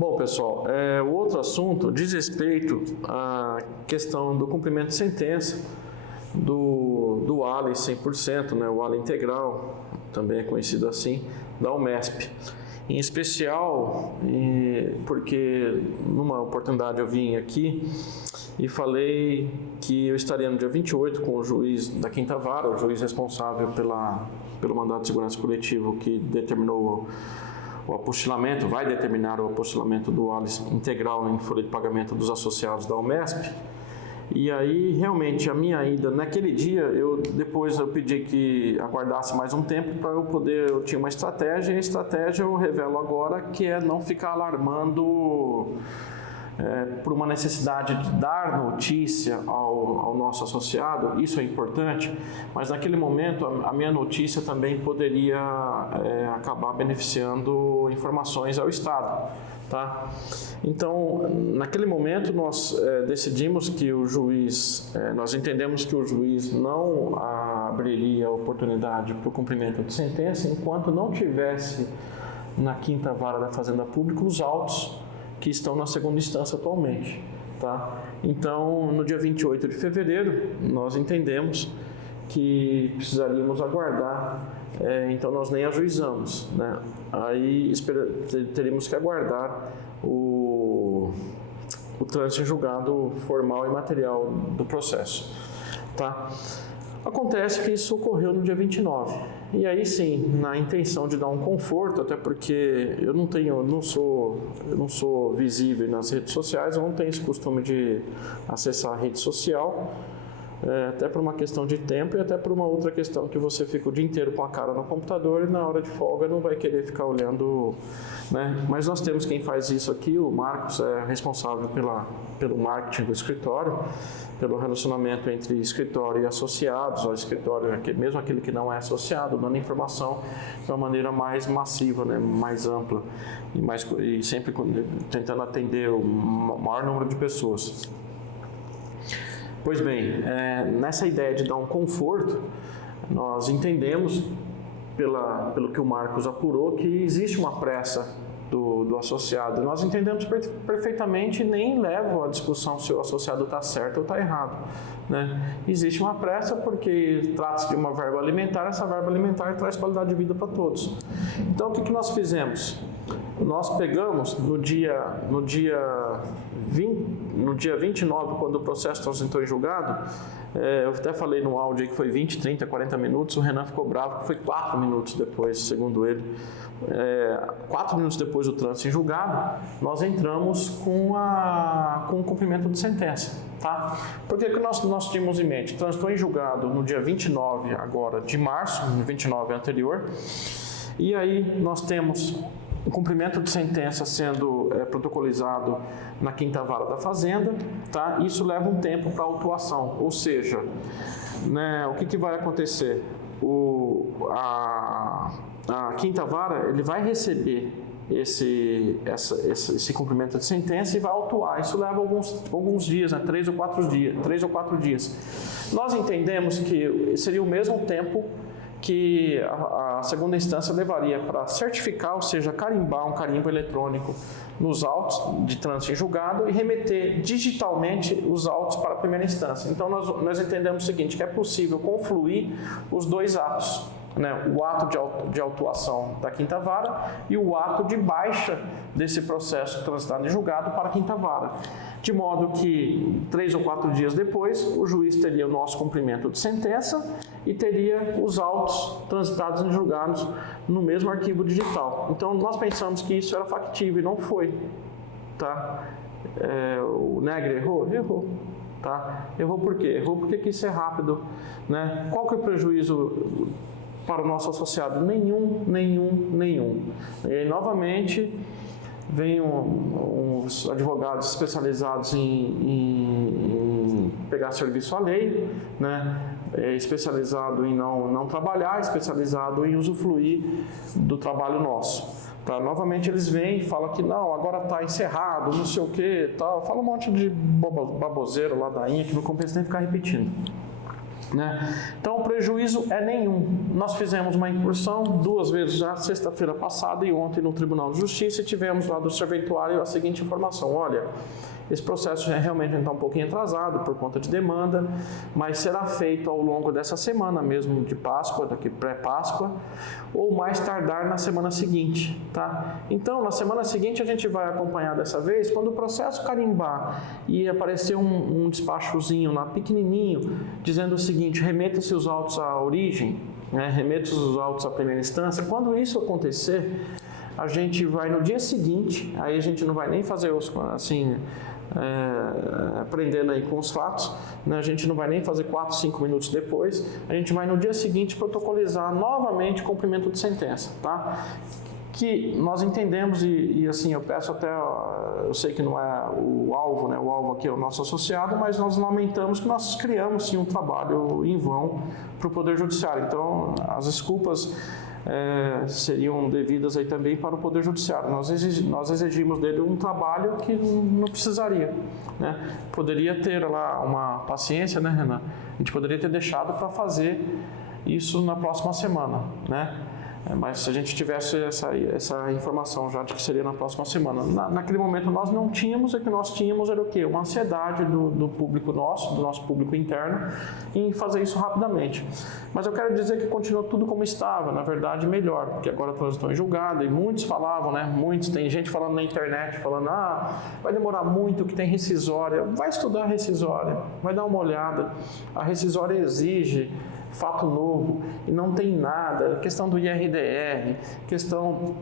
Bom, pessoal, o outro assunto diz respeito à questão do cumprimento de sentença do ALI 100%, né, o ALI integral, também é conhecido assim, da UMESP. Em especial, porque numa oportunidade eu vim aqui e falei que eu estaria no dia 28 com o juiz da Quinta Vara, o juiz responsável pelo mandato de segurança coletivo que determinou o apostilamento, vai determinar o apostilamento do ALI integral em folha de pagamento dos associados da UMESP. E aí, realmente, a minha ida, naquele dia, depois eu pedi que aguardasse mais um tempo para eu tinha uma estratégia, e a estratégia eu revelo agora, que é não ficar alarmando por uma necessidade de dar notícia ao nosso associado. Isso é importante, mas naquele momento a minha notícia também poderia acabar beneficiando informações ao Estado. Tá? Então, naquele momento nós decidimos que o juiz, nós entendemos que o juiz não abriria a oportunidade para o cumprimento de sentença enquanto não tivesse na Quinta Vara da Fazenda Pública os autos que estão na segunda instância atualmente. Tá? Então, no dia 28 de fevereiro, nós entendemos que precisaríamos aguardar, então nós nem ajuizamos, né? Aí teríamos que aguardar o trânsito em julgado formal e material do processo. Tá? Acontece que isso ocorreu no dia 29, e aí sim, na intenção de dar um conforto, até porque eu não sou visível nas redes sociais, eu não tenho esse costume de acessar a rede social, até por uma questão de tempo e até por uma outra questão que você fica o dia inteiro com a cara no computador e na hora de folga não vai querer ficar olhando, né? Mas nós temos quem faz isso aqui, o Marcos é responsável pelo marketing do escritório, pelo relacionamento entre escritório e associados, o escritório, mesmo aquele que não é associado, dando informação de uma maneira mais massiva, né? Mais ampla e sempre tentando atender o maior número de pessoas. Pois bem, nessa ideia de dar um conforto, nós entendemos, pelo que o Marcos apurou, que existe uma pressa do associado. Nós entendemos perfeitamente e nem levo a discussão se o associado está certo ou está errado, né? Existe uma pressa porque trata-se de uma verba alimentar, essa verba alimentar traz qualidade de vida para todos. Então, o que nós fizemos? Nós pegamos no dia 29, quando o processo transitou em julgado, eu até falei no áudio aí que foi 20, 30, 40 minutos, o Renan ficou bravo que foi 4 minutos depois, segundo ele. 4 minutos depois do trânsito em julgado, nós entramos com o cumprimento de sentença. Tá? Por que nós tínhamos em mente? Transitou em julgado no dia 29 agora de março, no 29 anterior, e aí nós temos o cumprimento de sentença sendo protocolizado na Quinta Vara da Fazenda, tá? Isso leva um tempo para autuação, ou seja, né, o que vai acontecer? A Quinta Vara ele vai receber esse cumprimento de sentença e vai autuar. Isso leva alguns dias, né? 3 ou 4 dias. Nós entendemos que seria o mesmo tempo que a segunda instância levaria para certificar, ou seja, carimbar um carimbo eletrônico nos autos de trânsito em julgado e remeter digitalmente os autos para a primeira instância. Então, nós entendemos o seguinte, que é possível confluir os dois atos, né? O ato de autuação da Quinta Vara e o ato de baixa desse processo transitado em julgado para a Quinta Vara. De modo que 3 ou 4 dias depois, o juiz teria o nosso cumprimento de sentença e teria os autos transitados em julgados no mesmo arquivo digital. Então, nós pensamos que isso era factível e não foi. Tá? O Negre errou? Errou. Tá? Errou por quê? Errou porque quis ser rápido. Né? Qual que é o prejuízo para o nosso associado? Nenhum. E aí, novamente, vem uns advogados especializados em pegar serviço alheio, né? Especializado em não trabalhar, especializado em usufruir do trabalho nosso. Tá? Novamente eles vêm e falam que não, agora está encerrado, não sei o que, tal. Fala um monte de baboseiro, ladainha, que não compensa nem ficar repetindo. né? Então o prejuízo é nenhum. Nós fizemos uma incursão 2 vezes já, sexta-feira passada e ontem no Tribunal de Justiça, e tivemos lá do serventuário a seguinte informação: olha, esse processo realmente está um pouquinho atrasado por conta de demanda, mas será feito ao longo dessa semana mesmo de Páscoa, daqui pré-Páscoa, ou mais tardar na semana seguinte, tá? Então, na semana seguinte a gente vai acompanhar dessa vez, quando o processo carimbar e aparecer um despachozinho lá pequenininho, dizendo o seguinte: remeta-se os autos à origem, né? Remeta-se os autos à primeira instância. Quando isso acontecer, a gente vai no dia seguinte, aí a gente não vai nem fazer os, assim, aprendendo aí com os fatos, né? A gente não vai nem fazer 4, 5 minutos depois, a gente vai no dia seguinte protocolizar novamente o cumprimento de sentença, tá? Que nós entendemos e assim, eu peço até, eu sei que não é o alvo, né? O alvo aqui é o nosso associado, mas nós lamentamos que nós criamos sim um trabalho em vão para o Poder Judiciário. Então, as desculpas seriam devidas aí também para o Poder Judiciário. Nós exigimos dele um trabalho que não precisaria, né? Poderia ter lá uma paciência, né, Renan? A gente poderia ter deixado para fazer isso na próxima semana, né? Mas se a gente tivesse essa informação já de que seria na próxima semana, naquele momento nós não tínhamos, o que nós tínhamos era o quê? Uma ansiedade do público nosso, do nosso público interno, em fazer isso rapidamente. Mas eu quero dizer que continua tudo como estava, na verdade melhor, porque agora transitou em julgado, e muitos falavam, né? Tem gente falando na internet, falando, vai demorar muito, que tem rescisória. Vai estudar a rescisória, vai dar uma olhada. A rescisória exige fato novo e não tem nada, questão do IRDR, questão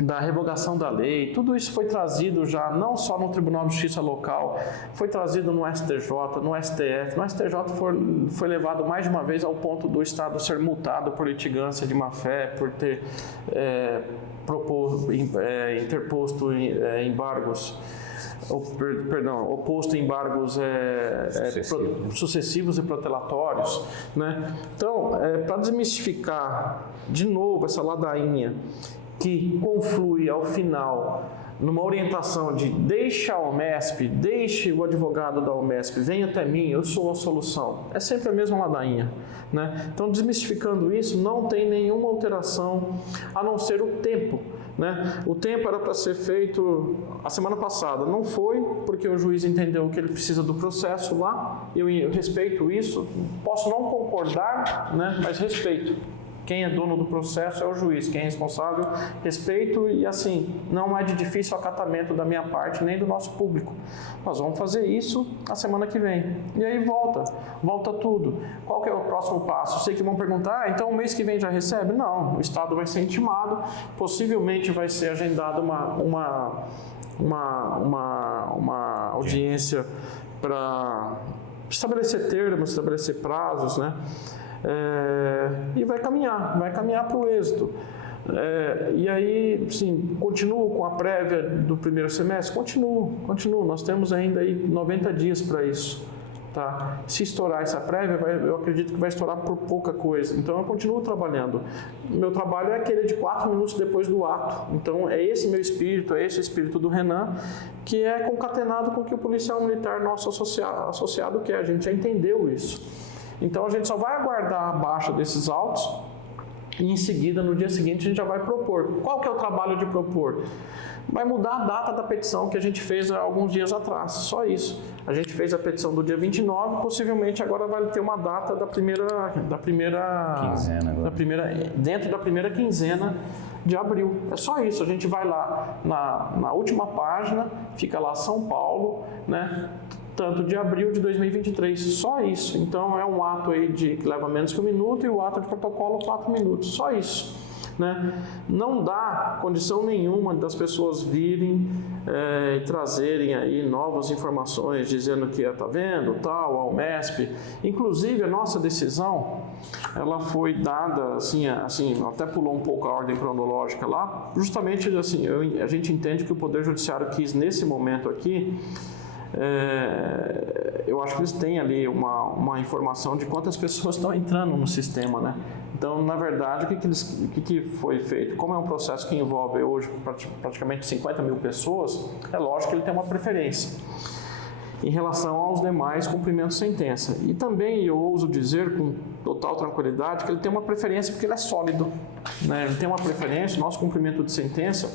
da revogação da lei, tudo isso foi trazido já não só no Tribunal de Justiça local, foi trazido no STJ, no STF. No STJ foi levado mais de uma vez ao ponto do Estado ser multado por litigância de má-fé, por ter interposto embargos, oposto embargos sucessivos e protelatórios, né? Então, para desmistificar de novo essa ladainha que conflui ao final numa orientação de deixa a OMESP, deixe o advogado da OMESP, venha até mim, eu sou a solução. É sempre a mesma ladainha, né? Então, desmistificando isso, não tem nenhuma alteração a não ser o tempo, né? O tempo era para ser feito a semana passada, não foi, porque o juiz entendeu que ele precisa do processo lá. Eu respeito isso, posso não concordar, né? Mas respeito. Quem é dono do processo é o juiz, quem é responsável, respeito, e assim, não é de difícil acatamento da minha parte, nem do nosso público. Nós vamos fazer isso a semana que vem. E aí volta tudo. Qual que é o próximo passo? Sei que vão perguntar, então o mês que vem já recebe? Não, o Estado vai ser intimado, possivelmente vai ser agendada uma audiência para estabelecer termos, estabelecer prazos, né? E vai caminhar para o êxito. E aí, sim, continuo com a prévia do primeiro semestre? Continuo. Nós temos ainda aí 90 dias para isso. Tá? Se estourar essa prévia, eu acredito que vai estourar por pouca coisa. Então, eu continuo trabalhando. Meu trabalho é aquele de 4 minutos depois do ato. Então, é esse meu espírito, é esse o espírito do Renan, que é concatenado com o que o policial militar nosso associado quer. A gente já entendeu isso. Então, a gente só vai aguardar a baixa desses autos e, em seguida, no dia seguinte, a gente já vai propor. Qual que é o trabalho de propor? Vai mudar a data da petição que a gente fez há alguns dias atrás, só isso. A gente fez a petição do dia 29, possivelmente agora vai ter uma data da primeira quinzena agora. Dentro da primeira quinzena de abril. É só isso, a gente vai lá na última página, fica lá São Paulo, né? Tanto de abril de 2023, só isso. Então, é um ato aí que leva menos que 1 minuto e o ato de protocolo 4 minutos, só isso, né? Não dá condição nenhuma das pessoas virem e trazerem aí novas informações, dizendo que tá vendo, tal, a UMESP. Inclusive, a nossa decisão, ela foi dada, assim, até pulou um pouco a ordem cronológica lá, justamente assim, a gente entende que o Poder Judiciário quis, nesse momento aqui, eu acho que eles têm ali uma informação de quantas pessoas estão entrando no sistema, né? Então, na verdade, o que foi feito? Como é um processo que envolve hoje praticamente 50 mil pessoas, é lógico que ele tem uma preferência. em relação aos demais cumprimentos de sentença. E também eu ouso dizer com total tranquilidade que ele tem uma preferência porque ele é sólido, né? Ele tem uma preferência, o nosso cumprimento de sentença,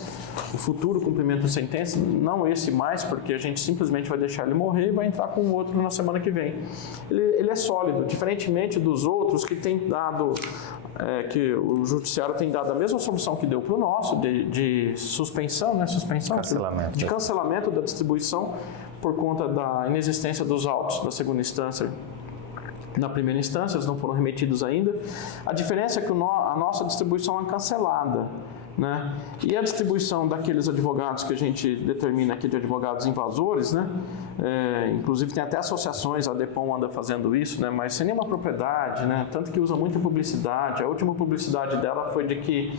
o futuro cumprimento de sentença, não esse mais, porque a gente simplesmente vai deixar ele morrer e vai entrar com o outro na semana que vem. Ele é sólido, diferentemente dos outros que tem dado, que o judiciário tem dado a mesma solução que deu para o nosso, de suspensão, né? De cancelamento da distribuição por conta da inexistência dos autos da segunda instância. Na primeira instância, eles não foram remetidos ainda. A diferença é que a nossa distribuição é cancelada, né? E a distribuição daqueles advogados que a gente determina aqui de advogados invasores, né? Inclusive tem até associações, a DEPOM anda fazendo isso, né? Mas sem nenhuma propriedade, né? Tanto que usa muita publicidade. A última publicidade dela foi de que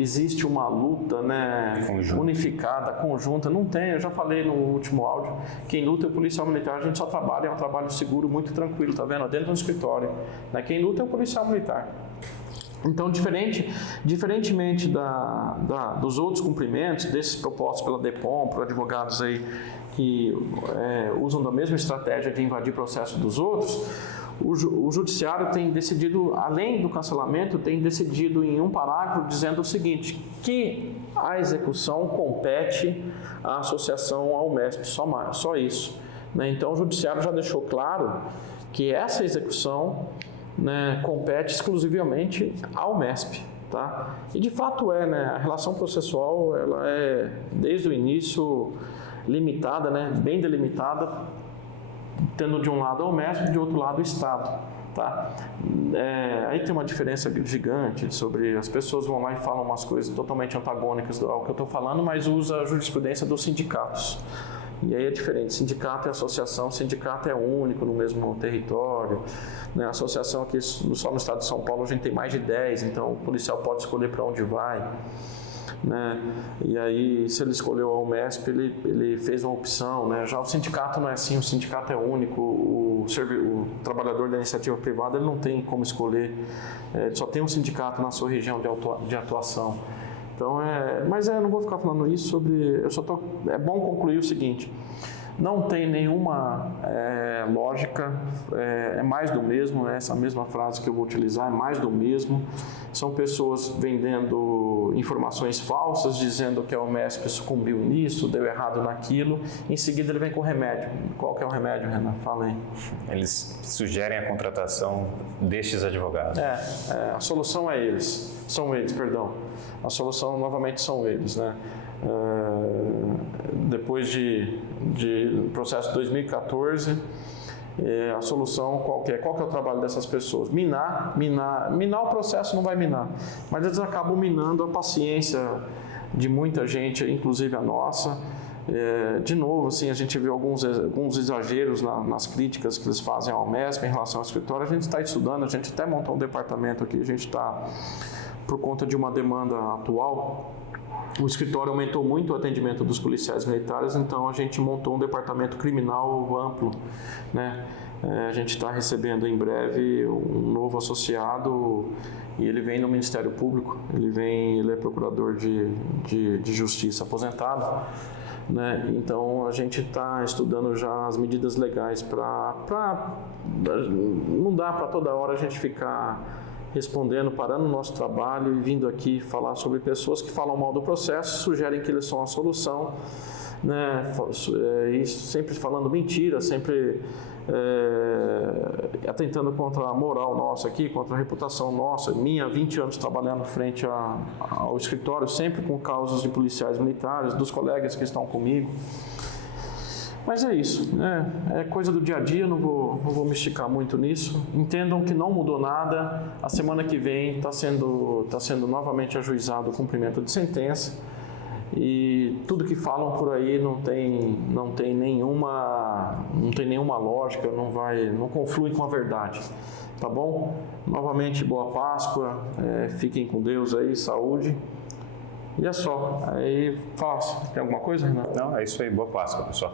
existe uma luta, né, unificada, conjunta. Não tem, eu já falei no último áudio, quem luta é o policial militar, a gente só trabalha, é um trabalho seguro, muito tranquilo, tá vendo? Dentro do escritório, né? Quem luta é o policial militar. Então, diferentemente dos outros cumprimentos, desses propostos pela DEPOM, por advogados aí que usam da mesma estratégia de invadir processo dos outros, o judiciário tem decidido, além do cancelamento, tem decidido em um parágrafo dizendo o seguinte, que a execução compete à associação ao MESP, só isso, né? Então, o judiciário já deixou claro que essa execução, né, compete exclusivamente ao MESP, tá? E de fato né? A relação processual, ela é, desde o início, limitada, né? Bem delimitada, tendo de um lado o MESP e de outro lado o Estado, tá? Aí tem uma diferença gigante sobre, as pessoas vão lá e falam umas coisas totalmente antagônicas ao que eu estou falando, mas usa a jurisprudência dos sindicatos. E aí é diferente, sindicato é associação, sindicato é único no mesmo território, né? A associação aqui só no estado de São Paulo a gente tem mais de 10, então o policial pode escolher para onde vai, né? E aí se ele escolheu a UMESP, ele fez uma opção, né? Já o sindicato não é assim, o sindicato é único, o trabalhador da iniciativa privada ele não tem como escolher, ele só tem um sindicato na sua região de atuação. Então, mas eu não vou ficar falando isso sobre... É bom concluir o seguinte, não tem nenhuma lógica, é mais do mesmo, essa mesma frase que eu vou utilizar, é mais do mesmo. São pessoas vendendo informações falsas, dizendo que a UMESP sucumbiu nisso, deu errado naquilo. Em seguida ele vem com o remédio. Qual que é o remédio, Renan? Fala aí. Eles sugerem a contratação destes advogados. A solução é eles. São eles, perdão. A solução, novamente, são eles, né? Depois de processo de 2014, a solução qual que é? Qual que é o trabalho dessas pessoas? Minar o processo não vai minar, mas eles acabam minando a paciência de muita gente, inclusive a nossa. De novo, assim, a gente vê alguns exageros nas críticas que eles fazem ao MESP em relação ao escritório. A gente está estudando, a gente até montou um departamento aqui, a gente está, por conta de uma demanda atual, o escritório aumentou muito o atendimento dos policiais militares, então a gente montou um departamento criminal amplo, né? A gente está recebendo em breve um novo associado e ele vem no Ministério Público, ele é procurador de justiça aposentado, né? Então a gente está estudando já as medidas legais não dá para toda hora a gente ficar respondendo, parando o nosso trabalho e vindo aqui falar sobre pessoas que falam mal do processo, sugerem que eles são a solução, né? E sempre falando mentira, sempre atentando contra a moral nossa aqui, contra a reputação nossa, minha, 20 anos trabalhando frente ao escritório, sempre com causas de policiais militares, dos colegas que estão comigo. Mas é isso, é coisa do dia a dia, não vou me esticar muito nisso. Entendam que não mudou nada, a semana que vem está sendo novamente ajuizado o cumprimento de sentença e tudo que falam por aí não tem nenhuma lógica, não conflui com a verdade, tá bom? Novamente, boa Páscoa, fiquem com Deus aí, saúde. E é só. Aí, tem alguma coisa, Renato? Não, é isso aí, boa Páscoa, pessoal.